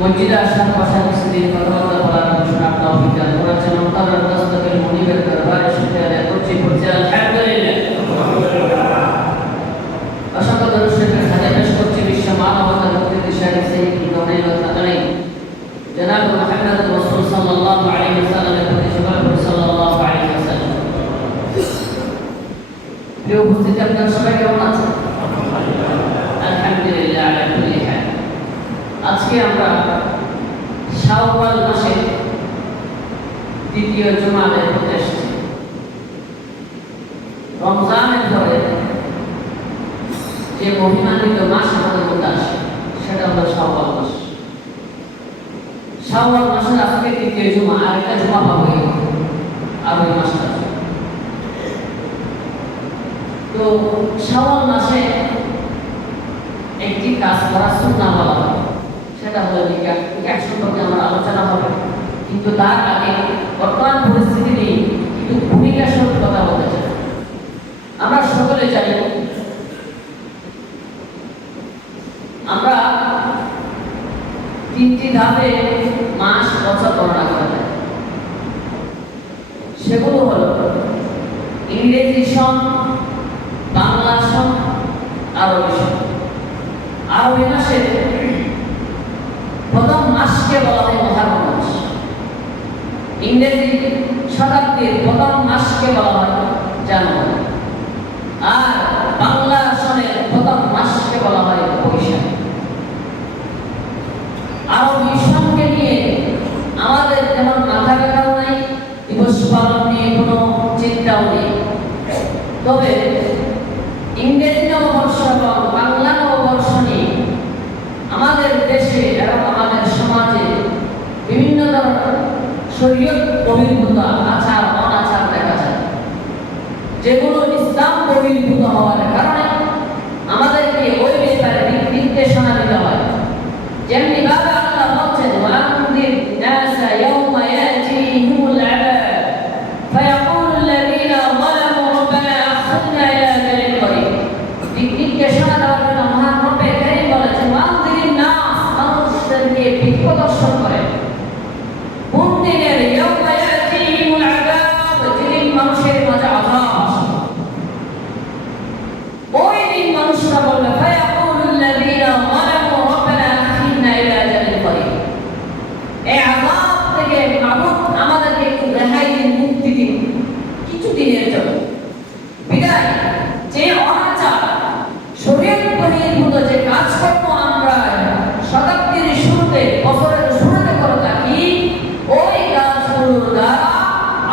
মসজিদে আসার পাশাপাশি দিন কথা বলার ঘোষণা তৌফিক দান করেছেন তার দস্তকের মুনিবের দরবারে শুকরিয়া করছি আলহামদুলিল্লাহ। অসংখ্য দরুদ শরীফের হাদিয়া পেশ করছি বিশ্ব মানবতার মুক্তির দিশারি সাইয়্যিদুল কাওনাইন ওয়াল সাকালাইন জনাব মুহাম্মদ রাসূল সাল্লাল্লাহু আলাইহি ওয়াসাল্লামের প্রতি শুকর সাল্লাল্লাহু আলাইহি ওয়াসাল্লাম। প্রিয় উপস্থিতি, আপনারা সবাই কেমন আছেন? আলহামদুলিল্লাহ আলা কুল্লি হাল। আজকে আমরা শাওয়াল মাসের দ্বিতীয় জুমাতে এসেছি। রমজানের পরে যে মহিমান্বিত মাস আমাদের মধ্যে আসে সেটা হলো শাওয়াল মাস। শাওয়াল মাসের আজকে দ্বিতীয় জুমা, আরেকটা জুমা পাবে আর ওই মাসটা। তো শাওয়াল মাসে একটি কাজ করা সুন্নাহ বলা হয়, সেটা হলো নিকাহ। নিকাহ সম্পর্কে আমার আলোচনা হবে, কিন্তু তার আগে বর্তমান পরিস্থিতি নিয়ে কিন্তু ভূমিকা সম্পর্কে কথা বলতে চাই। আমরা সকলে জানি আমরা তিনটি ধাপে মাস বছর গণনা করি। ইংরেজি সন, বাংলা সন, আরবি সন। আরবি মাসের প্রথম মাসকে বলা হয় মুহররম মাস। ইংরেজি শতাব্দীর প্রথম মাসকে বলা হয় জানুয়ারি। আর বাংলা সনের প্রথম মাসকে বলা হয় বৈশাখ। আরবি সনকে নিয়ে আমাদের তেমন মাথা ব্যথাও নাই, দিবস পালন নিয়ে কোনো চিন্তাও নেই। তবে ইংরেজি নববর্ষ এবং বাংলা নববর্ষ নিয়ে আমাদের দেশে এবং আমাদের সমাজে বিভিন্ন ধরনের শরীয়ত বহির্ভূত আচার অনাচার দেখা যায়, যেগুলো ইসলাম বহির্ভূত হওয়ার কারণে আমাদেরকে ওই ব্যাপারে নির্দেশনা দিতে হয়। যেমনি ভাবে আল্লাহ বলছেন, ওয়ানদির নাসা ইয়াওমা ইয়াতিহিমুল আযাব ফায়াকুলু আল্লাযীনা যালামু রাব্বানা আখিরনা ইলা আজালিন করিব। নির্দেশনা দেওয়ার জন্য মহান রব্বে কারীম বলেছেন, ওয়ানদির নাস, মানুষদেরকে পথ প্রদর্শন করেন কোন দিনের, ইয়াওমা ইয়াতিহিমুল আযাব, যেদিন মানুষের মাঝে আযাব আসবে। ওই দিন মানুষরা বলবে, ফায়াকুলু আল্লাযীনা যালামু রাব্বানা আখিরনা ইলা আজালিন করিব। এই আযাব থেকে মাবুদ আমাদেরকে একটু রেহাই দিন, মুক্তি দিন কিছু দিনের জন্য। বিদায় যে অনাচার শরীয়ত বহির্ভূত যে কাজকর্ম আমরা শতাব্দীর শুরুতে, বছরের শুরুতে করে থাকি, ওই কাজগুলোর দ্বারা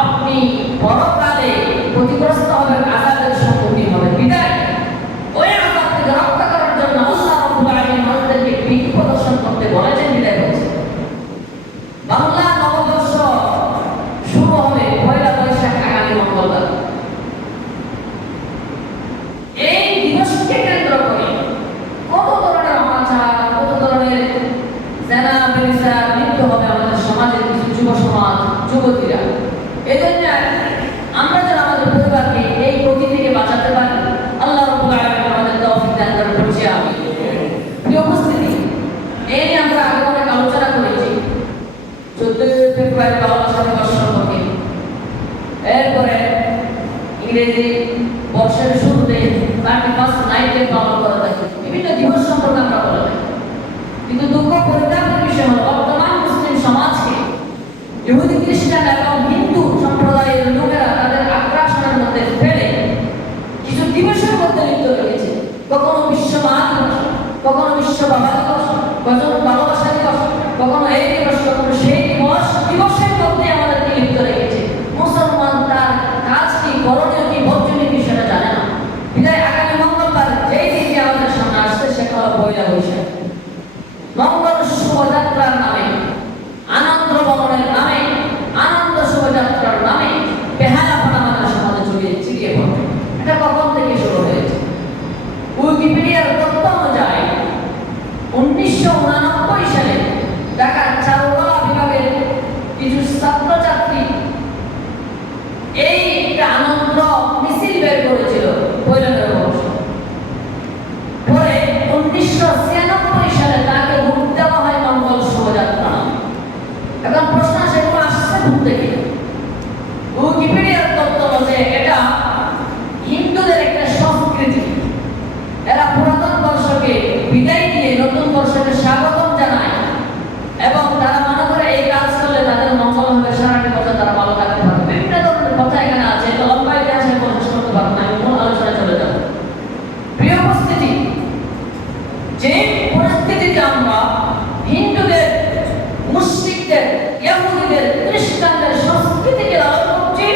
আপনি পরকালে ক্ষতিগ্রস্ত হবেন, আযাবের সম্মুখীন হবেন। বিদায় ওই আযাব থেকে রক্ষা করার জন্য আল্লাহ রাব্বুল আলামিন আমাদেরকে পথ প্রদর্শন করতে বলেছেন, বিদায় বলেছেন। বাংলা নববর্ষ শুরু হবে পয়লা বৈশাখ, আগামী মঙ্গলবার। এই দিবসকে কেন্দ্র করে কত ধরনের অনাচার, কত ধরনের জেনা ব্যভিচার লিপ্ত হবে আমাদের সমাজের কিছু যুব সমাজ, যুবতীরা। এজন্য আমরা যেন আমাদের পরিবারকে এই গতি থেকে বাঁচাতে পারি, আল্লাহ রাব্বুল আলামিন আমাদের তৌফিক দান করেন, বলছি আমি। প্রিয় উপস্থিতি, এই নিয়ে আমরা আগে অনেক আলোচনা করেছি 14 ফেব্রুয়ারি ভালোবাসা দিবস সম্পর্কে। এরপরে ইংরেজি বর্ষের শুরুতে 31 নাইটে পালন করা হয়। বিভিন্ন দিবস সম্পর্কে আমরা বলে থাকি, কিন্তু দুঃখ পরিতাপের বিষয় হলো বর্তমান মুসলিম সমাজকে ইহুদি, খ্রিস্টান এবং হিন্দু সম্প্রদায়ের লোকেরা তাদের আগ্রাসনের মধ্যে ফেলে কিছু দিবসের মধ্যে লিপ্ত রয়েছে। কখনো বিশ্ব মা দিবস, কখনো বিশ্ব বাবা দিবস, কখনো ভালোবাসা দিবস, কখনো এই দিবস, কখনো সেই দিবস। দিবসের মধ্যে আমাদেরকে লিপ্ত রেখেছে। মুসলমান তার কাজ কি, করণীয় কি, বর্জনীয় কি সেটা জানে না। বিদায় আগামী মঙ্গলবার যেই দিনটি আমাদের সামনে আসছে সেটা হলো পয়লা বৈশাখ। মঙ্গল শোভাযাত্রার নামে, আনন্দ ভ্রমণের নামে, আনন্দ শোভাযাত্রার নামে বেহায়াপন আমাদের সমাজে ছড়িয়ে পড়ে। এটা কখন থেকে শুরু হয়েছে? উইকিপিডিয়ার তথ্য অনুযায়ী 1989 সালে ঢাকার চারুকলা বিভাগের কিছু ছাত্রছাত্রী এই একটা আনন্দ মিছিল বের করেছিল পয়লা বৈশাখ। পরে 1996 সালে তাকে রূপ দেওয়া হয় মঙ্গল শোভাযাত্রা। এখন প্রশ্ন সেগুলো আসছে কোথা থেকে? উইকিপিডিয়ার তথ্য বলছে এটা হিন্দুদের একটা সংস্কৃতি। এরা পুরাতন বর্ষকে বিদায় দিয়ে নতুন বর্ষকে স্বাগতম জানায় এবং তারা মনে করে এই কাজ করলে তাদের মঙ্গল হবে, সারাটি বছর তারা ভালো থাকতে পারবে। বিভিন্ন ধরনের কথা এখানে আছে, এটা লম্বা ইতিহাসে প্রকাশ করতে পারবো না, আমি মূল আলোচনায় চলে যাব। প্রিয় উপস্থিতি, যে পরিস্থিতিতে আমরা হিন্দুদের, মুশরিকদের, ইহুদিদের, খ্রিস্টানদের সংস্কৃতিকে লালন করছি,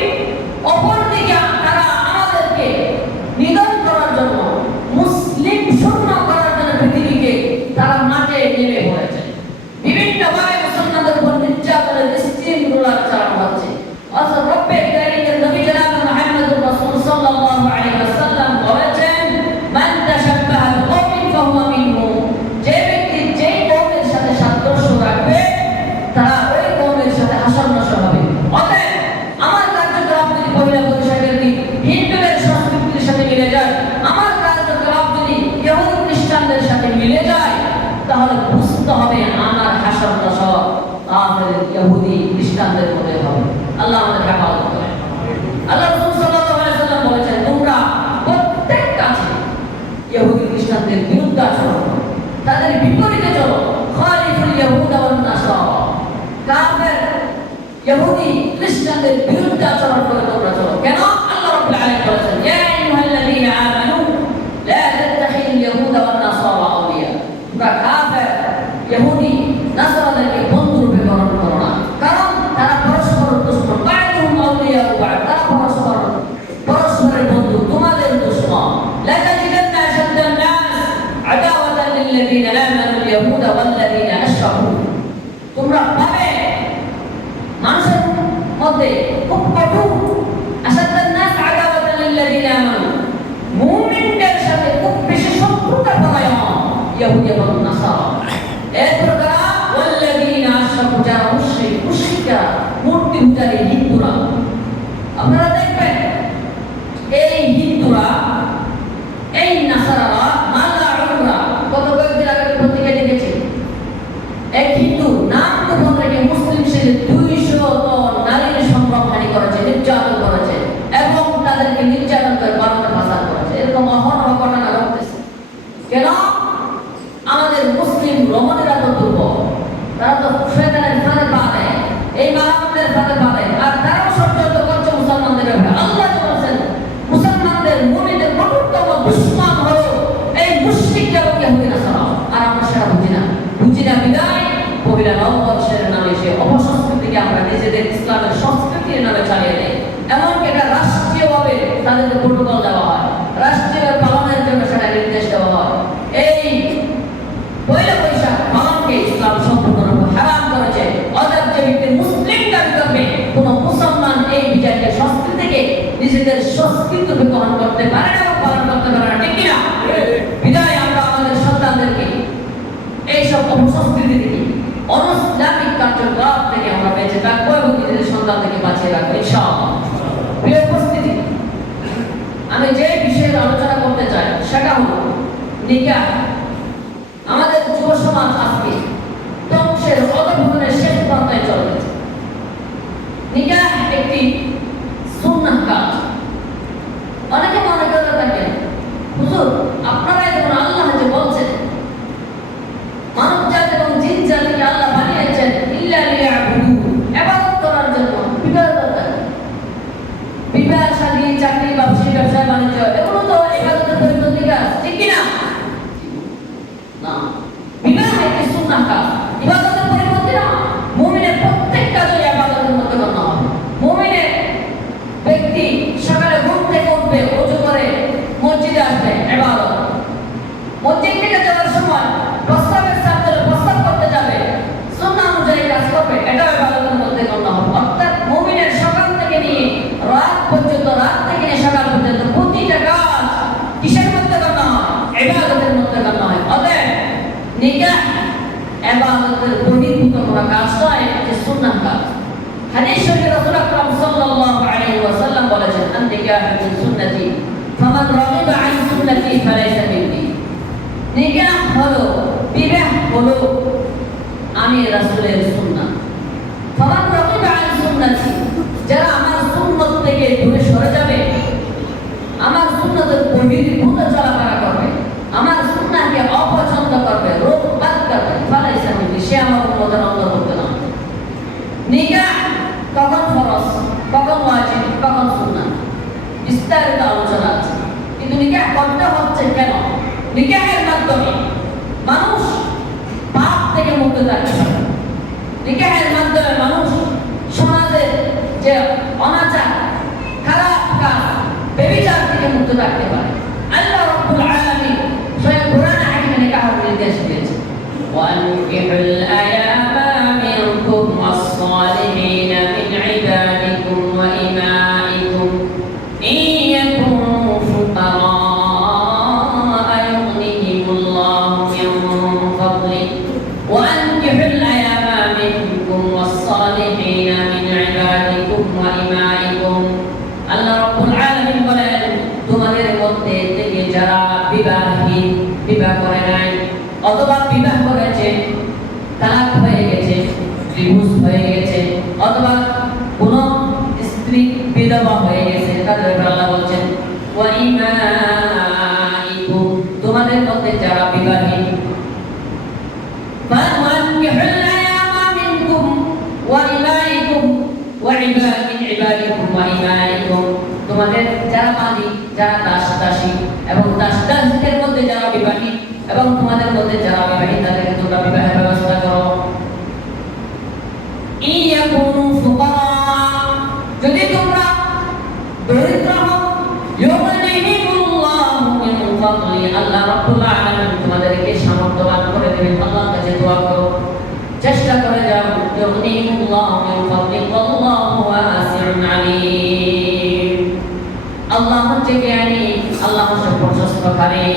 অপরদিকে তারা আমাদেরকে নিধন করার জন্য, মুসলিম শূন্য করার জন্য পৃথিবীকে তারা মাঠে নেমে পড়েছে। বিভিন্নভাবে মুসলমানদের উপর নির্যাতনের স্টিম রোলার চালানো হচ্ছে। অথচ রব্বে কারীমের নবী জনাব মুহাম্মদুর রাসূল সাল্লাল্লাহু আলাইহি ওয়াসাল্লাম বলেছেন, মান তাশাব্বাহা বিকওমিন ফাহুয়া মিনহুম। যে ব্যক্তি যেই কওমের সাথে সাদৃশ্য রাখবে তারা ওই কওমের সাথে হাসর-নাসর হবে। অতএব আমার কার্যকলাপ যদি পয়লা বৈশাখের দিন হিন্দুদের সংস্কৃতির সাথে মিলে যায়, আমার কার্যকলাপ যদি ইহুদি খ্রিস্টানদের সাথে মিলে যায়, তাহলে বুঝতে হবে আমার হাসর-নাসর কাফের ইহুদি খ্রিস্টানদের মধ্যে হবে। আল্লাহ আমাদের হেফাজত করেন। আল্লাহ রাসূল সাল্লাল্লাহু আলাইহি ওয়াসাল্লাম ইহুদি খ্রিস্টানদের বিরুদ্ধে আচরণ করে তোমরা চলো। কেন? আল্লাহ রাব্বুল আলামিন বলেছেন, ইয়া আইয়ুহাল্লাযীনা আমানু লা তাত্তাখিযুল ইয়াহুদা ওয়ান নাসারা আউলিয়া। তোমরা কাফের ইহুদি নাসারাদেরকে বন্ধু রূপে গ্রহণ করো না, কারণ তারা পরস্পর দুশমন। বা'দুহুম আউলিয়া বা'দ, তারা পরস্পরের বন্ধু, তোমাদের দুশমন। লা তাজিদান্না আশাদ্দান নাস আদাওয়াতান লিল্লাযীনা আমানুল ইয়াহুদা ওয়াল্লাযীনা আশরাকু। তোমরা পাবে মানুষের মধ্যে খুব কঠোর, আশাদ্দান নাস আদাওয়াতান লিল্লাযীনা আমানু, মুমিনদের সাথে খুব বেশি শত্রুতা পরায়ণ ইহুদি এবং নাসারা। এরপর তারা ওয়াল্লাযীনা আশরাকু, যারা মুশরিকরা, মূর্তি পূজারী হিন্দুরা। আপনারা দেখবেন এই হিন্দুরা, এই নাসারারা, মাল্লা উমরা, গত কয়েকদিন আগে পত্রিকায় দেখেছি, এক হিন্দু নাম গোপন রেখে মুসলিম ছেলে 200 নারীর সম্ভ্রমহানি করেছে, নির্যাতন করেছে এবং তাদেরকে নির্যাতন করে বারোটা পাচার করেছে। এরকম অহরহ ঘটনা ঘটতেছে। কেন? আমাদের মুসলিম রমণীরা তো দুর্বল, তারা তো শয়তানের ফাঁদে পা দেয়, এই মালামানদের ফাঁদে পা দেয়, আর তারাও ষড়যন্ত্র করছে মুসলমানদের ব্যাপারে। আল্লাহ বলেছেন মুসলমানদের মুমিনদের কঠোরতম দুশমন হলো এই মুশরিকরা এবং ইহুদি নাসারা। আর আমরা সেটা বুঝি না বিদায় মহিলা নববর্ষের নামে সে অপসংস্কৃতিকে আমরা নিজেদের ইসলামের সংস্কৃতির নামে চালিয়ে দেয়। এমনকি এটা রাষ্ট্রীয়ভাবে তাদেরকে প্রোটোকল দেওয়া হয়, রাষ্ট্রীয় পালনের জন্য সেটা নির্দেশ দেওয়া হয়। এই পয়লা বৈশাখ পালনকে ইসলাম সম্পূর্ণরূপে হারাম করেছে। অতএব যে ব্যক্তি মুসলিম দাবি করবে, কোন মুসলমান এই বিজয়কে সংস্কৃতিকে নিজেদের সংস্কৃতি গ্রহণ করতে পারে না এবং পালন করতে পারে না, ঠিক কিনা? বিদায় আমরা আমাদের সন্তানদেরকে এইসব অপসংস্কৃতি থেকে, অনৈসলামিক কার্যকলাপ থেকে আমরা বেঁচে থাকবো এবং নিজেদের সন্তানদেরকে বাঁচিয়ে রাখবো ইনশাআল্লাহ। প্রিয় উপস্থিতি, আমি যে বিষয়ে আলোচনা করতে চাই সেটা হলো নিকাহ। আমাদের যুব সমাজ আজকে ধ্বংসের অধঃপতনের শেষ পর্যায়ে চলে গেছে। নিকাহ একটি সুন্নাহ কাজ। অনেকে মনে করে থাকেন, হুজুর আপনারাই যেমন আল্লাহ যে বলছেন মানব জাতি এবং জিন জাতিকে আল্লাহ বানিয়েছেন ইল্লা লিয়াবুদু, ইবাদত করার জন্য। বিবাহ দরকার, বিবাহ শাদী, চাকরি, ব্যবসা বাণিজ্য, এগুলো তো ইবাদতের পরিপন্থী কাজ, ঠিক কিনা? না, বিবাহ একটি সুন্নাহ কাজ, ইবাদতের পরিপন্থী না। মুমিনের প্রত্যেক কাজই ইবাদতের মধ্যে গণ্য হবে। মুমিনের ব্যক্তি সকালে ঘুম থেকে উঠবে, ওযু করে মসজিদে আসবে, ইবাদত। মসজিদ থেকে যাওয়ার সময় প্রস্রাবের সাথে প্রস্রাব করতে যাবে, সুন্নাহ অনুযায়ী কাজ করবে, এটা ইবাদতের মধ্যে গণ্য হবে। অর্থাৎ মুমিনের সকাল থেকে নিয়ে রাত পর্যন্ত, রাত থেকে নিয়ে সকাল পর্যন্ত প্রতিটা কাজ কিসের মধ্যে গণ্য হয়? ইবাদতের মধ্যে গণ্য হয়। অতএব নিকাহ ইবাদতের বহির্ভূত কোনো কাজ নয়, এটি সুন্নাহ কাজ। হাদিস শরীফে রাসূল আকরাম সাল্লাল্লাহু আলাইহি ওয়াসাল্লাম বলেছেন, আন-নিকাহু মিন সুন্নতি ফামান রাগিবা আন সুন্নতি ফালাইসা মিন্নি। নিকাহ হলো, বিবাহ হলো আমি রাসূলের সুন্নাহ। ফামান রাগিবা আন সুন্নতি, যারা আমার সুন্নাত থেকে দূরে সরে যাবে, আমার সুন্নাতের বহির্ভূত চলাফেরা করবে, আমার সুন্নাহকে অপছন্দ করবে, রোধবাদ করবে, ফালাইসা মিন্নি, সে আমার উম্মতের অন্তর্ভুক্ত নয়। নিকাহ কখন ফরজ, কখন ওয়াজিব, কখন সুন্নাহ, বিস্তারিত আলোচনা আছে। কিন্তু নিকাহ করতে হচ্ছে কেন? নিকাহের মাধ্যমে মানুষ পাপ থেকে মুক্ত থাকতে পারে। নিকাহের মাধ্যমে মানুষ সমাজের যে অনাচার, খারাপ কাজ, ব্যভিচার থেকে মুক্ত থাকতে পারে। আল্লাহ রাব্বুল আলামিন স্বয়ং কোরআনে হাকিমে নিকাহের নির্দেশ দিয়েছেন, ওয়ানকিহুল আয়ামা মিনকুম ওয়াস-সালিহিন মিন ইবাদিকুম ওয়া ইমাইকুম ইন ইয়াকুনু ফুকারা وأنكحوا الأيام منكم والصالحين من عبادكم وإمائكم। আল্লাহ রাব্বুল আলামিন বলেন, তোমাদের মধ্যে থেকে যারা বিবাহহীন, বিবাহ করে নাই অথবা বিবাহ করেছে, তালাক হয়ে গেছে, ডিভোর্স হয়ে গেছে, অথবা কোনো স্ত্রী বিধবা হয়ে গেছে, তাদের আল্লাহ বলছেন ওয়া ইমাইকুম, তোমাদের মধ্যে যারা বিবাহহীন, وأنكحوا الأيام منكم وإمائكم মিন ইবাদিকুম ওয়া ইমাইকুম, তোমাদের যারা মালিক, যারা দাস-দাসী এবং দাস-দাসীদের মধ্যে যারা বিবাহিত এবং তোমাদের মধ্যে যারা বিবাহিত তাদেরকে তোমরা বিবাহের ব্যবস্থা করো। ইয়াকুনু ফুকারা, যদি তোমরা দরিদ্র হও, ইউগনিহিমুল্লাহু মিন ফাদলি, আল্লাহ রাব্বুল আলামিন তোমাদেরকে সামর্থ্যবান করে দেবেন। আল্লাহর কাছে দোয়া করো, চেষ্টা করে যাও। ইউগনিহিমুল্লাহু মিন ফাদলি ওয়াল্লাহু ওয়াসিউন আলীম, আল্লাহ হচ্ছে জ্ঞানী, আল্লাহ হচ্ছে প্রশস্তকারী।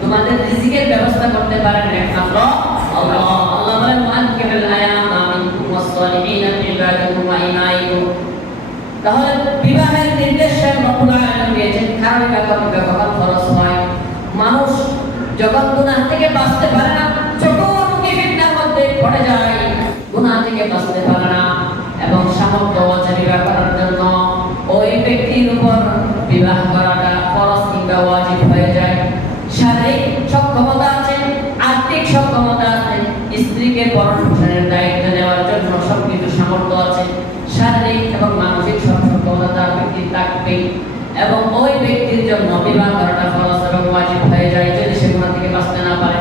তোমাদের রিজিকের ব্যবস্থা করতে পারেন একমাত্র আল্লাহ। আল্লাহ বলেন ওয়ানকিহুল আয়ামা মিনকুম ওয়াস-সালিহিনা মিন ইবাদিকুম ওয়া ইমাইকুম। তাহলে বিবাহের নির্দেশ রব্বুল আলামিন দিয়েছেন, কারণ বিবাহ কখন ফরজ হয়। মানুষ যখন গুনাহ থেকে বাঁচতে পারে না, চতুর্মুখী ফিতনার মধ্যে পড়ে যায়, গুনাহ থেকে বাঁচতে পারে না এবং সামর্থ্য আছে বিবাহ করার জন্য, ওই ব্যক্তির উপর বিবাহ করাটা ফরজ কিংবা ওয়াজিব হয়ে যায়। শারীরিক সক্ষমতা আছে, আর্থিক সক্ষমতা আছে, স্ত্রীকে ভরণ-পোষণের দায়িত্ব নেওয়ার জন্য সবকিছু সামর্থ্য আছে, শারীরিক এবং মানসিক সক্ষমতা তার ব্যক্তির থাকবে এবং ওই ব্যক্তির জন্য বিবাহ করাটা ফরজ এবং ওয়াজিব হয়ে যায় যদি সে গুনাহ থেকে বাঁচতে না পারে।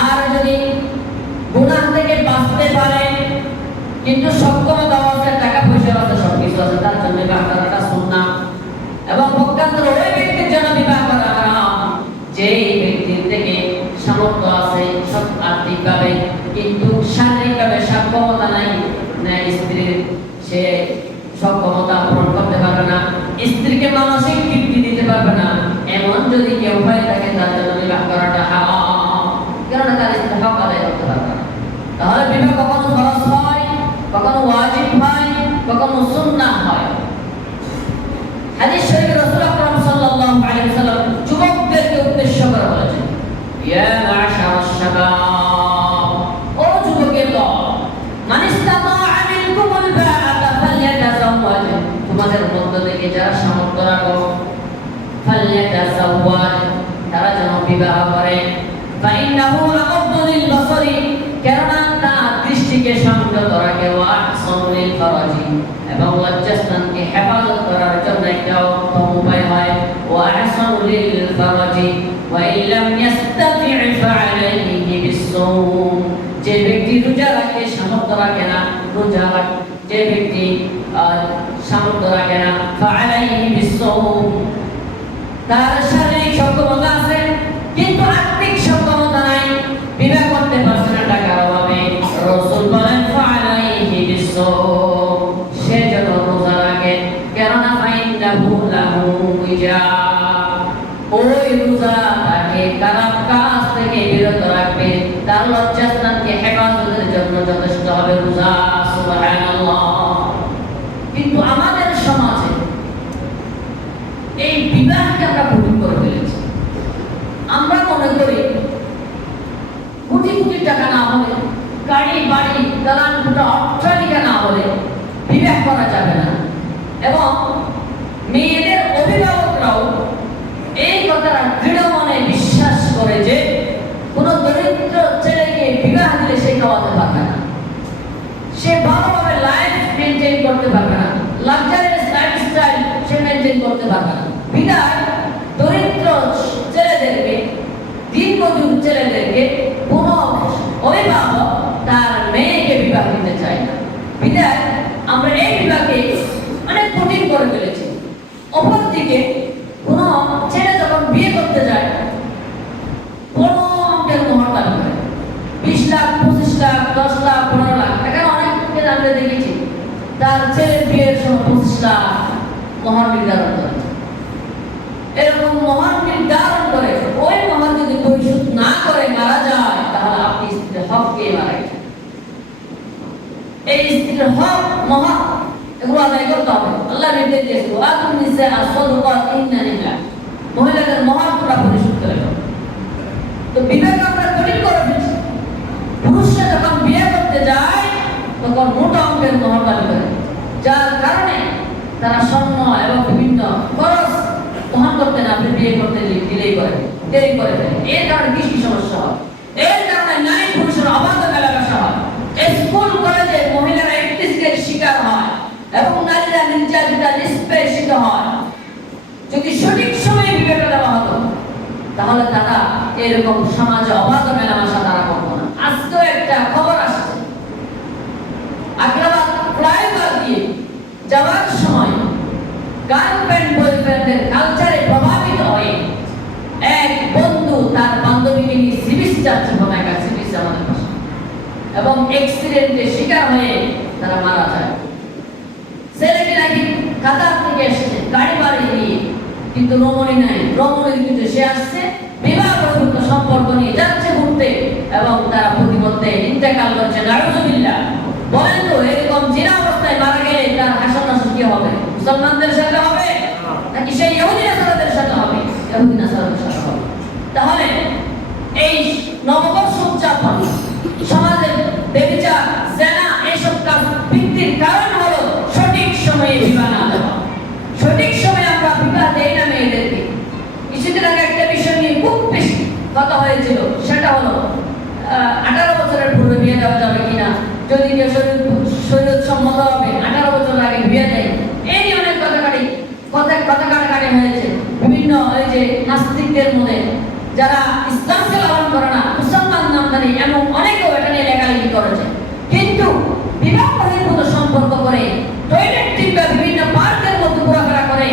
আর যদি গুনাহ থেকে বাঁচতে পারে কিন্তু সক্ষমতা আছে, টাকা পয়সা আছে, সবকিছু আছে, তার জন্য বিবাহ করাটা সুন্নাহ। এবং পক্ষান্তরে ওই ব্যক্তির জন্য বিবাহ করা হারাম যে ব্যক্তির থেকে সামর্থ্য আছে সব আর্থিকভাবে কিন্তু শারীরিকভাবে সক্ষমতা নাই, স্ত্রীর সে সক্ষমতা পূরণ করতে পারবে না, স্ত্রীকে মানসিক তৃপ্তি দিতে পারবে না, এমন যদি কেউ হয়ে থাকে তার জন্য বিবাহ করাটা হারাম, কেননা তার স্ত্রী হক আদায় করতে পারবে না। তাহলে বিবাহ কখনো ফরজ হয়, কখনো ওয়াজিব হয়, কখনো সুন্নাহ হয়। হাদিস শরীফে রাসূল আকরাম সাল্লাল্লাহু আলাইহি ওয়াসাল্লাম যুবকদেরকে উদ্দেশ্য করে বলেছেন, ইয়া মা'শারাশ শাবাব, ও যুবকের দল, মান ইসতাতা'a মিনকুমুল বা'আতা ফালইয়াতাযাওয়াজ, তোমাদের মধ্য থেকে যারা সামর্থ্য রাখো, ফালইয়াতাযাওয়াজ, তারা যেন বিবাহ করে। ফাইন্নাহু আগাদ্দু লিল বাসারি, কেননা তার দৃষ্টিকে সংযত রাখে, ওয়া আহসানু লিল ফারাজি, এবং লজ্জাস্থানকে হেফাজত করার জন্য একটা উত্তম উপায় হয়। ওয়া আহসানু লিল ফারাজি ওয়া ইল্লাম ইয়াস্তাতি' ফা'আলাইহি বিস-সাওম, যে ব্যক্তি রোজা রাখে সামর্থ্য রাখে না, রোজা রাখে যে ব্যক্তি সামর্থ্য রাখে না, ফা'আলাইহি বিস-সাওম, তার শারীরিক সক্ষমতা আছে কিন্তু আর্থিক সক্ষমতা নাই, বিবাহ করতে পারছে না টাকার অভাবে, রাসূল বলেন ফা'আলাইহি বিস-সাওম, সে যেন রোজা রাখে, কেননা ফাইন্নাহু লাহু উজা, ওই রোজা তাকে খারাপ কাজ থেকে বিরত রাখবে, তার লজ্জাস্থানকে হেফাজতের জন্য যথেষ্ট হবে রোজা। সুবহানাল্লাহ। কিন্তু আমাদের সমাজে এই বিবাহকে আমরা ভুল করে ফেলেছি। আমরা মনে করি কোটি কোটি টাকা না হলে, গাড়ি বাড়ি দালান কোঠা অট্টালিকা না হলে বিবাহ করা যাবে না, এবং মেয়েদের অভিভাবকরাও এই কথাটা দৃঢ় মনে বিশ্বাস করে যে কোন দরিদ্র ছেলেকে বিবাহ দিলে সে খাওয়াতে পারবে না, সে ভালোভাবে লাইফ মেনটেন করতে পারবে না, লাক্সারিয়াস লাইফস্টাইল সে মেনটেন করতে পারবে না। বিদায় দরিদ্র ছেলেদেরকে, দিনমজুর ছেলেদেরকে কোন অভিভাবক তার মেয়েকে বিবাহ দিতে চায় না। বিদায় আমরা এই বিবাহকে অনেক কঠিন করে ফেলেছি। অপরদিকে কোন ছেলে যখন বিয়ে করতে যায় বড় অঙ্কের মোহর দাবি করে, 20 লাখ 25 লাখ 10 লাখ 15 লাখ টাকা, অনেককে আমরা দেখেছি তার ছেলের বিয়ের সময় 25 লাখ মোহর নির্ধারণ করে। এরকম মোহর নির্ধারণ করে ওই মোহর যদি পরিশোধ না করে মারা যায়, তাহলে আপনি স্ত্রীর হক কে মারা গেছেন। এই স্ত্রীর হক মোহর এগুলো আদায় করতে হবে। আল্লাহ নির্দেশ দিয়েছে, ওয়াতুন নিসা সাদাকাতিহিন্না লিল্লাহ, মহিলাদের মোহর পুরা পরিশোধ করে দাও। তো বিবাহ আমরা কঠিন করে ফেলছি। পুরুষরা যখন বিয়ে করতে যায় তখন মোটা অঙ্কের মোহর দাবি করে, যার কারণে তারা স্বর্ণ এবং বিভিন্ন খরচ বহন করতে না আপনি বিয়ে করতে দিলেই করে, দেরি করে ফেলে। এর কারণে কৃষি সমস্যা হয়, এর কারণে নারী পুরুষের অবাধ মেলামেশা হয়, স্কুল কলেজে মহিলারা একটিসের শিকার হয়, এবং নারীরা নির্যাতিতা নিষ্পেষিত হয়। যদি সঠিক সময়ে বিবেক দেওয়া হতো তাহলে তারা এরকম সমাজে অবাধ মেলামেশা তারা করতো না। আজকে একটা খবর আসছে, আগ্রাবাদ ফ্লাইওভার দিয়ে যাওয়ার সময় গার্লফ্রেন্ড বয়ফ্রেন্ডের কালচারে প্রভাবিত হয়ে এক বন্ধু তার বান্ধবীকে নিয়ে সি বিচ যাচ্ছে, বনাকা সি বিচ আমাদের পাশে, এবং অ্যাক্সিডেন্টে শিকার হয়ে তারা মারা যায়। ছেলেটি নাকি কাতার থেকে এসেছে গাড়ি বাড়ি নিয়ে, কিন্তু রমণী নাই, রমণী কিন্তু সে আসছে বিবাহ বহির্ভূত সম্পর্ক নিয়ে যাচ্ছে ঘুরতে, এবং তারা প্রতিমধ্যে ইন্তেকাল করছে। নাউযুবিল্লাহ। বলেন তো এরকম জিনা অবস্থায় মারা গেলে তার হাসর নাসর কি হবে? মুসলমানদের সাথে হবে নাকি সেই ইহুদি নাসারাদের সাথে হবে? ইহুদি নাসারাদের সাথে হবে। তাহলে এই নববর্ষ উদযাপন সমাজের ব্যভিচার, জেনা এইসব কাজ বৃদ্ধির কারণ হলো সঠিক সময়ে বিবাহ না দেওয়া। সঠিক সময়ে আমরা বিবাহ দেই না মেয়েদেরকে। কিছুদিন আগে একটা বিষয় নিয়ে খুব বেশি কথা হয়েছিল, সেটা হলো 18 বছরের পূর্বে বিয়ে দেওয়া যাবে কিনা, যদি কেউ শরীয়ত সম্মত হবে 18 বছর আগে বিয়ে দেয়। এই নিয়ে অনেক কথা কাটাকাটি হয়েছে বিভিন্ন এই যে নাস্তিকদের মধ্যে, যারা ইসলামকে লালন করে না, মুসলমান নামদারি, এমন অনেকেও এটা নিয়ে লেখালেখি করেছে। কিন্তু বিবাহ বহির্ভূত সম্পর্ক করে, টয়লেট কিংবা বিভিন্ন পার্কের মধ্যে ঘোরাফেরা করে,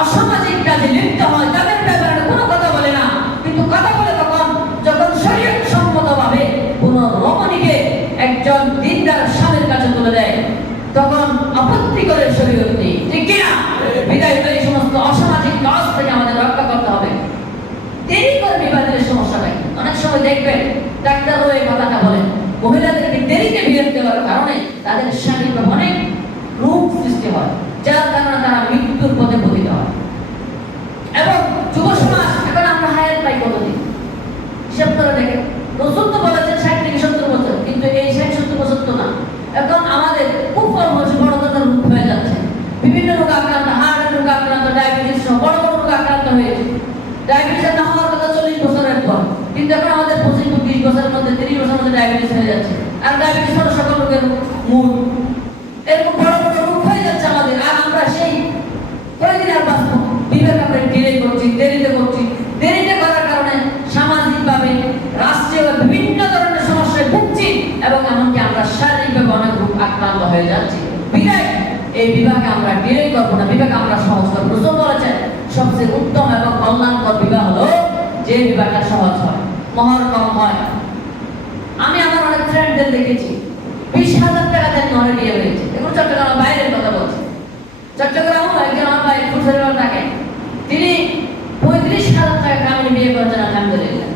অসামাজিক কাজে লিপ্ত হয়, তাদের ব্যাপারে কোনো কথা বলে না। কিন্তু কথা বলে তখন যখন শরীয়ত সম্মতভাবে কোনো রমণীকে একজন দিনদার স্বামীর কাছে তুলে দেয়, তখন আপত্তি করে শরীয়ত নেই, ঠিক কিনা? বিদায় এই সমস্ত অসামাজিক কাজ থেকে আমাদের রক্ষা করতে হবে। দেরি করে বিবাহের সমস্যাটা কি? অনেক সময় দেখবেন ডাক্তারও এই কথাটা বলেন, মহিলাদেরকে দেরিতে বিয়ে দেওয়ার কারণে তাদের শারীরিক অনেক রোগ সৃষ্টি হয়, যার কারণে তারা মৃত্যুর পথে পতিত হয়। এবং যুব সমাজ এখন আমরা হায়াত পাই কতদিন হিসাব করে দেখেন। রাসূল তো বলেছেন 60 থেকে 70 বছর, কিন্তু এই 60-70 বছর তো না। এখন আমাদের খুব কম বয়সে বড় ধরনের রোগ হয়ে যাচ্ছে, বিভিন্ন রোগ আক্রান্ত, হার্টের রোগ আক্রান্ত, ডায়াবেটিস সহ বড় বড় রোগ আক্রান্ত হয়েছে। ডায়াবেটিস না হওয়ার কথা 40 বছরের পর, কিন্তু এখন আমাদের 25-30 বছরের মধ্যে 30 বছরের মধ্যে ডায়াবেটিস হয়ে যাচ্ছে। আর ডায়াবেটিস হলো সকল রোগের মূল। এরকম বড় বড় রোগ হয়ে যাচ্ছে আমাদের, আর আমরা সেই কয়েকদিন আর বাঁচবো, বিবেক আমরা ডিলে করছি, দেরিতে করছি। দেরিতে করার কারণে সামাজিকভাবে রাষ্ট্রীয় বিভিন্ন ধরনের সমস্যায় ভুগছি, এবং এমনকি আমরা শারীরিকভাবে অনেক রোগ আক্রান্ত হয়ে যাচ্ছি। বিদায় এই বিবাহকে আমরা ডিলে করবো না, বিবাহকে আমরা সহজ করবো। রাসূল বলেছেন সবচেয়ে উত্তম এবং কল্যাণকর বিবাহ হলো যে বিবাহটা সহজ হয়, মহর কম হয়। আমি আমার অনেক ফ্রেন্ডদের দেখেছি 20,000 টাকা দেন মহরে বিয়ে হয়েছে। এগুলো চট্টগ্রামের বাইরের কথা বলছি। চট্টগ্রামও একজন আমার বাইরে ফুলসরিবার থাকে, তিনি 35,000 টাকা কামিয়ে বিয়ে করেছেন। আলহামদুলিল্লাহ।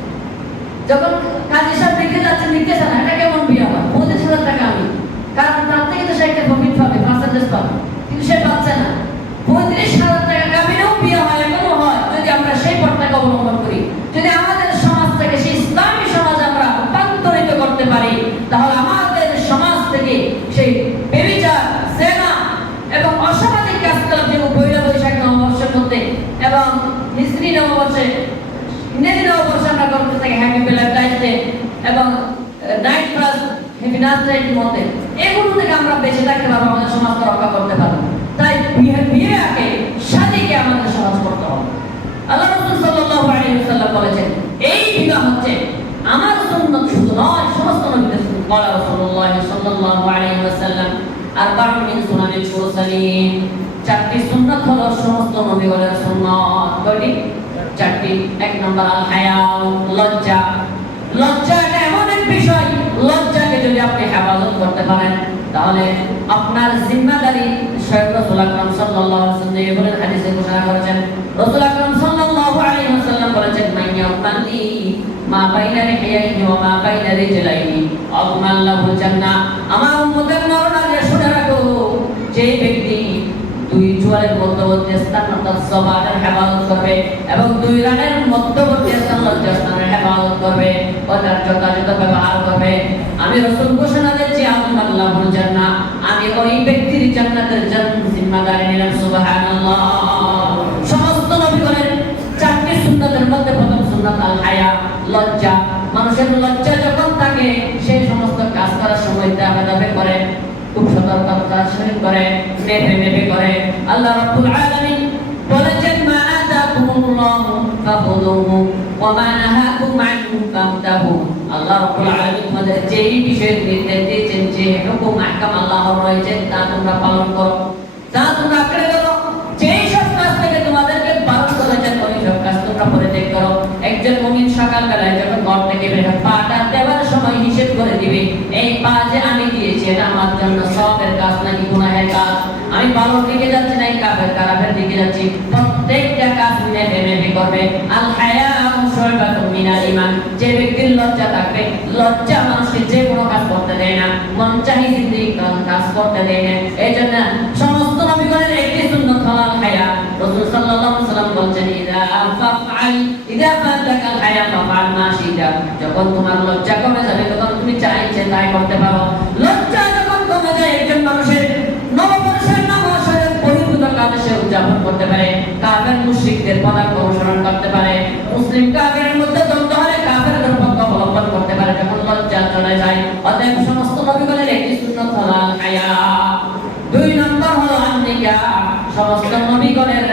যখন কাজী সাহেব লিখে যাচ্ছেন, লিখতেছেন এটা কেমন বিয়ে হয়, 35,000 টাকা আমি, কারণ তার থেকে তো সে একটা প্রফিট পাবে, পার্সেন্টেজ পাবে, কিন্তু সে পাচ্ছে না। 35,000 টাকা কামিয়েও বিয়ে হয়, এমনও হয় যদি আমরা সেই পথটাকে অবলম্বন করি। যদি আমাদের সমাজ থেকে সেই ইসলামী সমাজ আমরা রূপান্তরিত করতে পারি, তাহলে আমাদের সমাজ থেকে সেই ব্যভিচার, জেনা এবং অসামাজিক কাজকর্ম, যেগুলো পয়লা বৈশাখ নববর্ষের মধ্যে এবং হিজরি নববর্ষে, ইংরেজি নববর্ষে আমরা করতে থাকি হ্যাপি ভ্যালেন্টাইন্স ডে এবং নাইট প্লাস হ্যাপি নাইটের মধ্যে, এগুলো থেকে আমরা বেঁচে থাকতে পারবো, আমাদের সমাজকে রক্ষা করতে পারবো। তাই বিয়েকে, শাদীকে আমাদের সহজ করতে হবে। আল্লাহ রাসূল সাল্লাল্লাহু আলাইহি ওয়াসাল্লাম বলেছেন এই বিবাহ হচ্ছে আমার সুন্নাত, শুধু নয় সমস্ত নবীদের সুন্নাত। ক্বালা রাসূলুল্লাহ সাল্লাল্লাহু আলাইহি ওয়াসাল্লাম আরবাউন মিন সুনানিল মুরসালিন, 4টি সুন্নাত হলো সমস্ত নবীগণের সুন্নাত। কয়টি? 4টি। 1 নম্বর আল হায়া, লজ্জা। লজ্জা এটা এমন এক বিষয়, লজ্জাকে যদি আপনি হেফাজত করতে পারেন তাহলে আপনার জিম্মাদারি স্বয়ং রাসূল আকরাম সাল্লাল্লাহু আলাইহি ওয়াসাল্লাম বলেন, হাদিসে ঘোষণা করেছেন, রাসূল আকরাম সাল্লাল্লাহু আলাইহি ওয়াসাল্লাম বলেছেন, মাইয়া উম্মতি মা বাইনা লিহিয়াইহি ওয়া মা বাইনা রিজলাইহি আযমান লাহুল জান্নাহ। আমার উম্মতের নরনারী শুনে রাখো, যে ব্যক্তি 2 চুয়ালের মধ্যবর্তী স্থান অর্থাৎ সবাদের হেফাজত করবে এবং 2 রানের মধ্যবর্তী স্থান লজ্জাস্থানের হেফাজত করবে, ওটার যথাযথ ব্যবহার করবে, আমি রাসূল ঘোষণা দিচ্ছি আযমান লাহুল জান্নাহ, আমি ওই ব্যক্তির জান্নাতের জিম্মাদারি নিলাম। সুবহানাল্লাহ। সমস্ত নবীগণের 4টি সুন্নাতের মধ্যে প্রথম সুন্নাত আল হায়া, লজ্জা। মানুষের লজ্জা যখন থাকে সেই সমস্ত কাজ করার সময় দাবে দাবে করে, খুব সতর্ক কথা শরীক করে, মেপে করে। আল্লাহ রাব্বুল আলামিন বলেছেন, মা আতাকুমুল্লাহু ফাখুযুহু ওয়া মা নাহাকুম আনহু ফান্তাহু। আল্লাহ রাব্বুল আলামিন তোমাদের যেই বিষয়ের নির্দেশ দিয়েছেন, যে হুকুম আহকাম আল্লাহর রয়েছে, তা তোমরা পালন করো, তা তোমরা করে দাও। যেই সব কাজ থেকে তোমাদেরকে বারণ করেছেন, ওই সব কাজ তোমরা পরিত্যাগ করো। একজন মুমিন সকালবেলায় যখন ঘর থেকে বের হয়, পাটা দেওয়ার সময় হিসেব করে দিবে, এই পা যে আমি দিয়েছি এটা আমার জন্য সওয়াবের কাজ নাকি গুনাহের কাজ, আমি ভালোর দিকে যাচ্ছি না খারাপের দিকে যাচ্ছি। প্রত্যেকটা কাজ মেপে করবে। আল হায়াউ শু'বাতুম মিনাল ঈমান। যে ব্যক্তির লজ্জা থাকবে, লজ্জা মানুষকে যে কোনো কাজ করতে দেয় না, মন চাহি জিন্দেগি কাজ করতে দেয় না। এই জন্য সমস্ত নবীগণের একটি সুন্নাত হলো আল হায়া। রাসূল সাল্লাল্লাহু আলাইহি ওয়াসাল্লাম বলেছেন, ইযা ফাতাকাল হায়া ফাআল মা শি'তা। যখন তোমার লজ্জা কমে যাবে, তখন তুমি যা ইচ্ছে তাই করতে পারো। লজ্জা যখন কমে যায়, একজন মানুষের নববর্ষের নামাজের বহির্ভূত কাজে সে উদযাপন করতে পারে, কাফের মুশরিকদের পদাঙ্ক অনুসরণ করতে পারে, মুসলিম কাফেরের মধ্যে দ্বন্দ্ব হলে কাফেরদের পক্ষ অবলম্বন করতে পারে যখন লজ্জা চলে যায়। অতএব সমস্ত নবীগণের একটি সুন্নাত হলো আল হায়া। 2 নম্বর হলো আন-নিকাহ। সমস্ত নবীগণের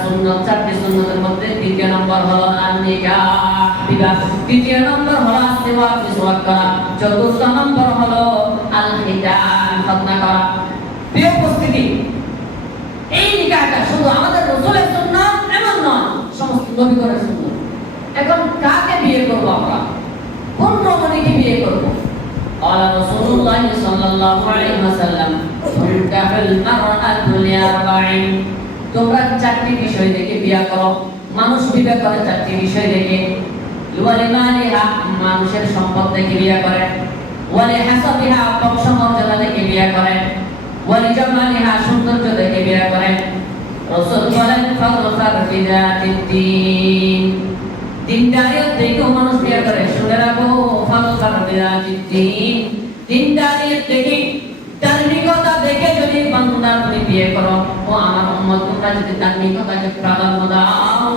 সুন্নাত, 4টি সুন্নাতের মধ্যে 3 নম্বর হলো আন-নিকাহ, বিবাহ। 3 নম্বর হলো সিওয়াক, মিসওয়াক করা। 4th নম্বর হলো আল-খিতান, খতনা করা। প্রিয় উপস্থিতি, এই নিকাহটা শুধু আমাদের রাসূলের সুন্নাত এমন নয়, সমস্ত নবীগণের সুন্নাত। এখন কাকে বিয়ে করব আমরা? কোন রমণীকে বিয়ে করব? قال رسول الله صلى الله عليه وسلم تنكح المرأة لأربع। তোমরা 4টি বিষয় দেখে বিয়ে করো। মানুষ বিয়ে করে 4টি বিষয় দেখে। লিমালিহা, মানুষের সম্পদ দেখে বিয়ে করে। ওয়ালিহাসাবিহা, বংশমর্যাদা দেখে বিয়ে করে। ওয়ালিজামালিহা, সৌন্দর্য দেখে বিয়ে করে। রাসূল বলেন, ফাযফার বিযাতিদ্দীন। দিনদারিয়ত দেখে মানুষ বিয়ে করে। শুনে রাখো, ফাযফার বিযাতিদ্দীন। দিনদারিয়ত দেখে, ধার্মিকতা দেখে যদি বান্দা তুমি বিয়ে করো, ও আমার উম্মত, তোমরা যদি ধার্মিকতাকে প্রাধান্য দাও,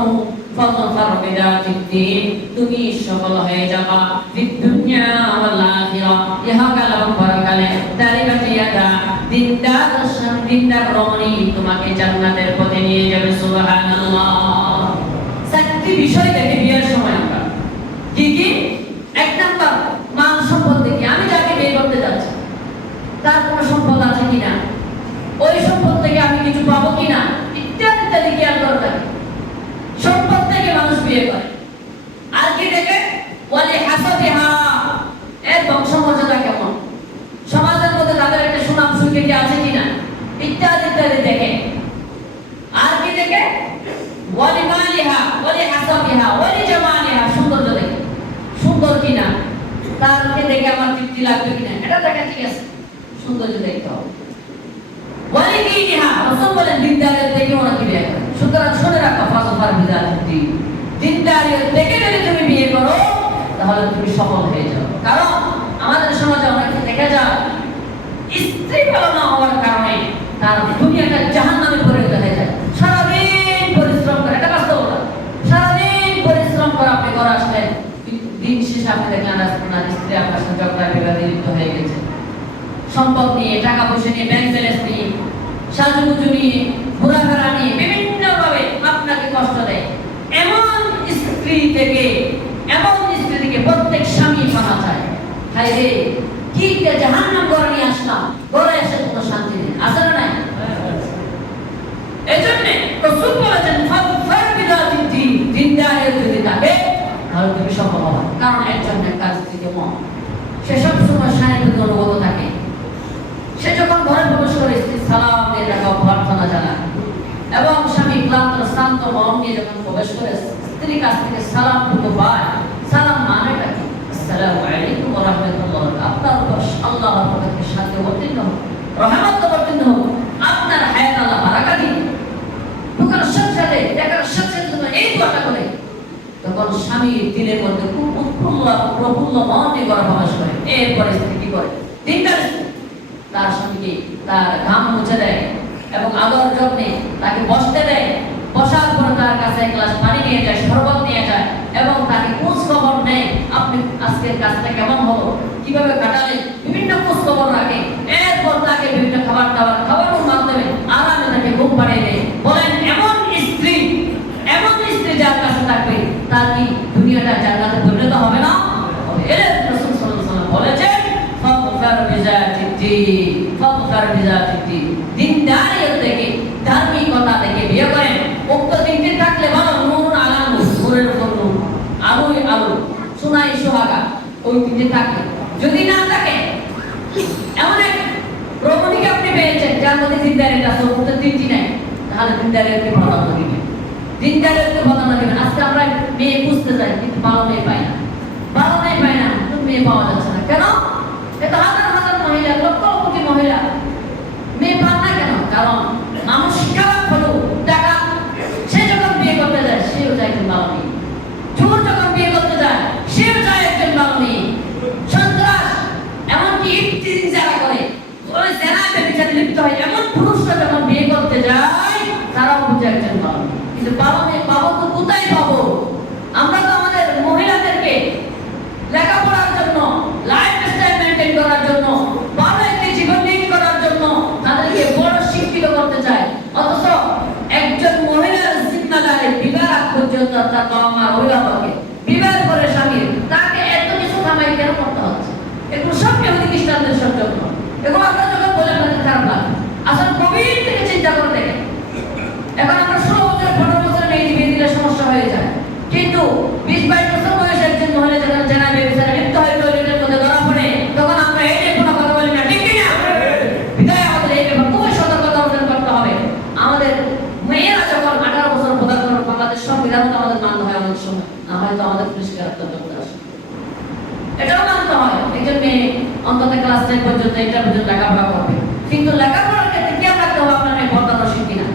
ফাযফার বিযাতিদ্দীন, তুমি সফল হয়ে যাবা ফিদ দুনিয়া ওয়াল আখিরাহ, ইহকাল এবং পরকালে। দারিবাতি ইয়াদা, দিনদার রমণী তোমাকে জান্নাতের পথে নিয়ে যাবে। সুবহানাল্লাহ। 4টি বিষয় দেখে বিয়ের সময় আমরা কি কি? 1 নাম্বার, মান সম্পদ দেখি। আমি যাকে বিয়ে করতে যাচ্ছি তার কোনো সম্পদ আছে কিনা, ওই সম্পদ থেকে আমি কিছু পাবো কিনা, ইত্যাদি ইত্যাদি খেয়াল করে থাকে। সম্পদ থেকে মানুষ বিয়ে করে। আর কি দেখে? ওয়ালিহাসাবিহা, এর বংশমর্যাদা কেমন, সমাজের মধ্যে তাদের একটা সুনাম সুখ্যাতি আছে কিনা, ইত্যাদি ইত্যাদি দেখে। আর কি দেখে? ওয়ালিমালিহা, ওয়ালিহাসাবিহা, ওয়ালিজামালিহা, সৌন্দর্য দেখে। সুন্দর কিনা, তারকে দেখে আমার তৃপ্তি লাগবে কিনা, এটা দেখা ঠিক আছে, সৌন্দর্য দেখতে হবে। ওয়ালিদিনিহা, রাসূল বলেন দিনদারিয়ত দেখে ওনাকে বিয়ে করে। সুতরাং শুনে রাখো, ফাযফার বিযাতিদ্দীন। দিনদারিয়ত দেখে যদি তুমি বিয়ে করো, তাহলে তুমি সফল হয়ে যাও। কারণ আমাদের সমাজে অনেকে দেখা যায়, স্ত্রী ভালো না হওয়ার কারণে তার দুনিয়াটা জাহান্নামে পরিণত হয়ে যায়। সারাদিন পরিশ্রম করে, এটা বাস্তবতা। সারাদিন পরিশ্রম করে আপনি ঘরে আসলেন, দিন শেষে আপনি দেখলেন আপনার স্ত্রী আপনার সাথে ঝগড়া বিবাদে লিপ্ত হয়ে গেছে। সম্পদ নিয়ে, টাকা পয়সা নিয়ে, ব্যাংক ব্যালেন্স নিয়ে, সাজুগুজু নিয়ে, ঘোরাফেরা নিয়ে বিভিন্নভাবে আপনাকে কষ্ট দেয়। এমন স্ত্রী থেকে প্রত্যেক স্বামী মানা চায়, হায় রে কি জাহান্নাম ঘরে নিয়ে আসলাম, ঘরে এসে কোনো শান্তি নেই, আছে না নাই? এজন্য রাসূল বলেছেন, ফাযফার বিযাতিদ্দীন, দিনদারিয়ত যদি থাকে তাহলে তুমি সফল হবে। কারণ একজনের কাজ থেকে মন, সে সবসময় শান্তিতে অনুভূত থাকে। সে যখন ঘরে প্রবেশ করে স্ত্রী সালাম দিয়ে তাকে অভ্যর্থনা জানায়, এবং স্বামী ক্লান্ত শ্রান্ত মন নিয়ে যখন প্রবেশ করে স্ত্রীর কাছ থেকে সালামটুকু পায়, সালাম মানেটা কি? আসসালামু আলাইকুম ওয়া রাহমাতুল্লাহ, আপনার উপর আল্লাহর পক্ষ থেকে শান্তি অবতীর্ণ হোক, রহমত অবতীর্ণ হোক, আপনার হায়াত আল্লাহ বারাকা দিন। দোকানের সাথে দেখার সাথে জন্য এই দোয়াটা করে, তখন স্বামীর দিলের মধ্যে খুব প্রফুল্ল মন নিয়ে ঘরে প্রবেশ করে। এরপরে স্ত্রী কি করে? দিনদার স্ত্রী তার স্বামীকে তার ঘাম মুছে দেয় এবং আদর যত্নে তাকে বসতে দেয়। বসার পর তার কাছে এক গ্লাস পানি নিয়ে যায়, শরবত নিয়ে যায় এবং তাকে খোঁজ খবর নেয়, আপনি আজকের কাজটা কেমন হলো, কিভাবে কাটালেন, বিভিন্ন খোঁজ খবর রাখে। এরপর তাকে বিজাতিতি, দিনদারিয়ত থেকে, ধার্মিকতা থেকে বিয়ে করেন। উক্ত তিনটি থাকলে ভালো, নূর আলা নূর, নূরের উপর নূর, আলোয় আলো, সোনাই সোহাগা, ওই তিনটি থাকলে। যদি না থাকে, এমন এক রমণীকে আপনি পেয়েছেন যার মধ্যে দিনদারিয়ত আছে, উক্ত তিনটি নাই, তাহলে দিনদারিয়তকে প্রাধান্য দিবেন। দিনদারিয়তকে প্রাধান্য দিবেন। আজকে আমরা মেয়ে খুঁজতে যাই, কিন্তু ভালো মেয়ে পাই না, ভালো মেয়ে পাই না, মেয়ে পাওয়া যাচ্ছে না। কেন? এত হাজার হাজার মহিলা, লক্ষ কোটি মহিলা মেয়ে পান না কেন? কারণ মানুষ খারাপ হলো টাকা, সে যখন বিয়ে করতে যায় সেও যায় একজন ভালো মেয়ে, চোর যখন বিয়ে করতে যায় সেও যায় একজন ভালো মেয়ে, সন্ত্রাস এমনকি ইফতিজিং যারা করে, ওই জেনায় ব্যভিচারে লিপ্ত হয় এমন পুরুষরা যখন বিয়ে করতে যায় তারাও বুঝে একজন ভালো মেয়ে। কিন্তু ভালো মেয়ে পাবো তো কোথায় পাবো? আমরা তো আমাদের মহিলাদেরকে লেখাপড়ার জন্য, লাইফস্টাইল মেনটেন করার জন্য, ভালো একটি জীবন লিড করার জন্য তাদেরকে বড় শিক্ষিত করতে চাই। অথচ একজন মহিলার জিম্মাদারি বিবাহ পর্যন্ত তার বাবা মা অভিভাবককে, বিবাহ করে স্বামী, তাকে এত কিছু কামাই কেন করতে হচ্ছে? এগুলো সব ইহুদি খ্রিস্টানদের জন্য। এগুলো আমরা যখন বলে আমাদের খারাপ লাগে। আসলে গভীর থেকে চিন্তা করে দেখেন, এখন আমরা 16 বছর 15 বছর মেয়ে বিয়ে দিলে সমস্যা হয়ে যায়, কিন্তু 20-22 বছর বয়সে একজন মহিলা যখন জেনা ব্যভিচারে লিপ্ত হয়ে টয়লেটের মধ্যে ধরা পড়ে, তখন আমরা এই নিয়ে কোনো কথা বলি না, ঠিক কিনা? বিদায় আমাদের এই ব্যাপারে খুবই সতর্কতা অবলম্বন করতে হবে। আমাদের মেয়েরা যখন 18 বছর পদার্পণ করে, বাংলাদেশ সংবিধান তো আমাদের মানতে হয় অনেক সময়, না হয়তো আমাদের পুলিশকে হত্যা করতে আসে, এটাও মানতে হয়। একজন মেয়ে অন্তত ক্লাস 10 পর্যন্ত, ইন্টার পর্যন্ত লেখাপড়া করবে, কিন্তু লেখাপড়ার ক্ষেত্রে খেয়াল রাখতে হবে আপনার মেয়ে পর্দা রসিক কিনা,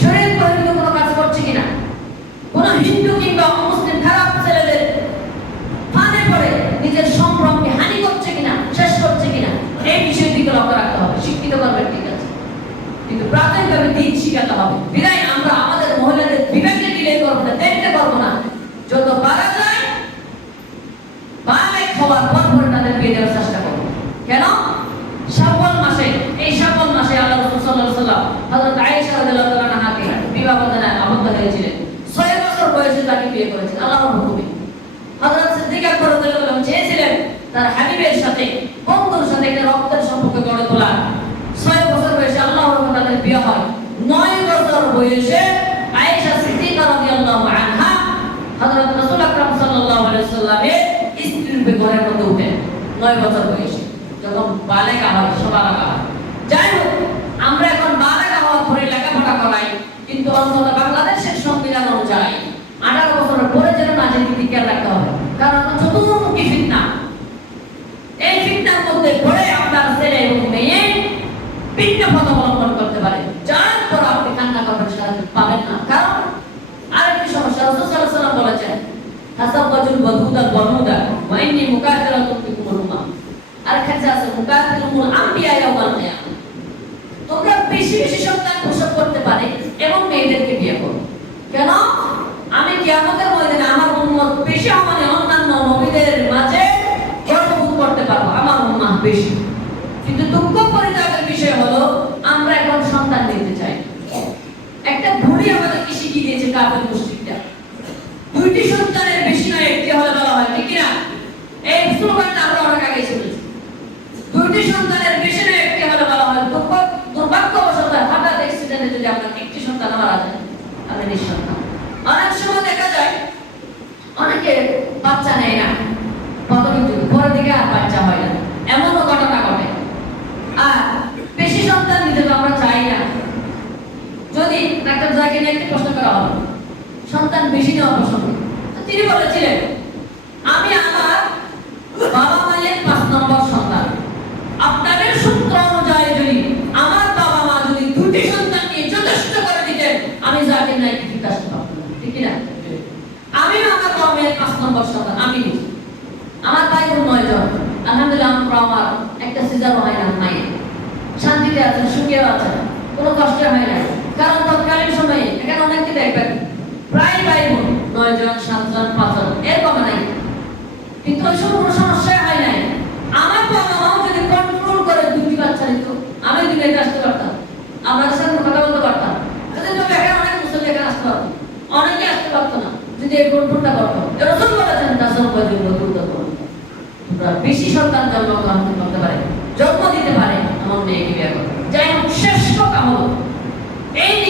শরীর বহির্ভূত কোনো কাজ করছে কিনা, কোন হিন্দু কিংবা মুসলিম খারাপ ছেলেদের ফাঁদে পড়ে নিজের সম্ভ্রমকে হানি করছে কিনা, শেষ করছে কিনা, এই বিষয়ের দিকে লক্ষ্য রাখতে হবে। শিক্ষিত করবে ঠিক আছে, কিন্তু প্রাথমিকভাবে দিন শিখাতে হবে। বিদায় আমরা আমাদের মহিলাদের বিবেকে ডিলে করবো না, দেখতে পারবো না, যত পারা যায় বালেক হওয়ার পর পরে তাদের বিয়ে দেওয়ার চেষ্টা করবো। কেন? শাওয়াল মাসে, এই শাওয়াল মাসে আল্লাহ রাসূল সাল্লাল্লাহু আলাইহি ওয়াসাল্লাম হযরত আয়েশা রাদিয়াল্লাহু তাআলা আনহাকে বিবাহ বন্ধনে আবদ্ধ হয়েছিলেন। 6 বছর বয়সে তাকে বিয়ে করেছেন আল্লাহর হুকুমে। হযরত সিদ্দিক আকবর রাদিয়াল্লাহু তাআলা চেয়েছিলেন তার হাবিবের সাথে, বন্ধুর সাথে একটা রক্তের সম্পর্ক গড়ে তোলা। 6 বছর বয়সে আল্লাহর হুকুমে তাদের বিয়ে হয়। 9 বছর বয়সে আয়েশা সিদ্দিকা রাদিয়াল্লাহু আনহা হযরত রাসূল আকরাম সাল্লাল্লাহু আলাইহি ওয়াসাল্লামের স্ত্রীর ঘরের মধ্যে উঠেন। 9 বছর বয়সে যখন বালেগা হয়, সবালাগা হয়। যাই হোক, আমরা এখন বালেগা হওয়ার পরে লেখাপড়া করাই, কিন্তু অন্তত বাংলাদেশের সংবিধান অনুযায়ী 18 বছরের পরে যেন নাজের দিকে খেয়াল রাখতে হবে। কারণ চতুর্মুখী ফিতনা, এই ফিতনার মধ্যে পড়ে আপনার ছেলে এবং মেয়ে ভিন্ন পথ অবলম্বন করতে পারে, যার পর আপনি কান্না করবেন সাহায্য পাবেন না। কারণ আরেকটি সমস্যা, রাসূল সাল্লাল্লাহু আলাইহি ওয়াসাল্লাম বলেছেন, হাসাবাজুল ওয়াদুদা ওয়ানুদা ওয়া ইন্নী মুকাতিরাতুন বিকুমুল উম্মাহ। আর কাছে আছে মুকাতিলুল আম্বিয়া ইয়াউমাল কিয়ামah। তোমরা বেশি বেশি সন্তান প্রসব করতে পারে এবং মেয়েদেরকে বিয়ে করো। কেন? আমি কিয়ামতের ময়দানে আমার উম্মত বেশি মানে অন্যান্য নবীদের মাঝে গর্ববোধ করতে পারবো, আমার উম্মাহ বেশি। কিন্তু দুঃখ পরিতাপের বিষয় হলো আমরা এখন সন্তান নিতে চাই। একটা বুড়ি আমাদেরকে শিখিয়ে দিয়েছে কাফের মুশরিকরা, 2টি সন্তানের বেশি নয়, একটি হলে বলা হয়, ঠিক না? এই স্লোগানটা আমরা অনেক আগে শুনেছি। 2টি সন্তানের বেশি নয়, একটি হলে বলা হয়। দুর্ভাগ্যবশত হঠাৎ অ্যাক্সিডেন্টে যদি আপনার একটি সন্তান মারা যায়, তাহলে নিঃসন্তান। অনেক সময় দেখা যায় অনেকে বাচ্চা নেয় না, প্রাথমিক যুগে, পরের দিকে আর বাচ্চা হয় না, এমনও ঘটনা ঘটে। আর বেশি সন্তান নিতে তো আমরা চাই না। যদি ডাক্তার জাকির নাইককে প্রশ্ন করা হলো সন্তান বেশি নেওয়া পছন্দ, তিনি বলেছিলেন, আমি আমার বাবা মায়ের 5 নম্বর সন্তান। আপনাদের সূত্র অনুযায়ী যদি আমার বাবা মা যদি 2টি সন্তান নিয়ে যথেষ্ট করে দিতেন, আমি জাকির নাইককে ঠিক আসতে পারতাম, ঠিক না? আমি আমার বাবা মায়ের 5 নম্বর সন্তান। আমি আমার ভাই বোন 9 জন, আলহামদুলিল্লাহ। আমার একটা সিজার হয় না, মায়ের শান্তিতে আছেন, সুখে আছেন, কোনো কষ্ট হয় না। কারণ তৎকালীন সময়ে এখানে অনেকে দেখবেন প্রায় ভাই বোন 9 জন, 7 জন, 5 জন, এরকম নাই। কিন্তু ওই সময় কোনো সমস্যা হয় নাই। আমার বাবা মাও যদি কন্ট্রোল করে 2টি বাচ্চা নিত, আমি দুনিয়াতে আসতে পারতাম, আমাদের সাথে কথা বলতে পারতাম। যদি তবে এখানে অনেক মুসলিম এখানে আসতে পারতো, অনেকে আসতে পারতো না যদি এই কন্ট্রোলটা করতো। রাসূল বলেছেন, তাসাব্বাজুল ওয়াদুদা ওয়ানুদা, তোমরা বেশি সন্তান জন্ম করতে পারে, জন্ম দিতে পারে এমন মেয়েকে বিয়ে করো। যাই এই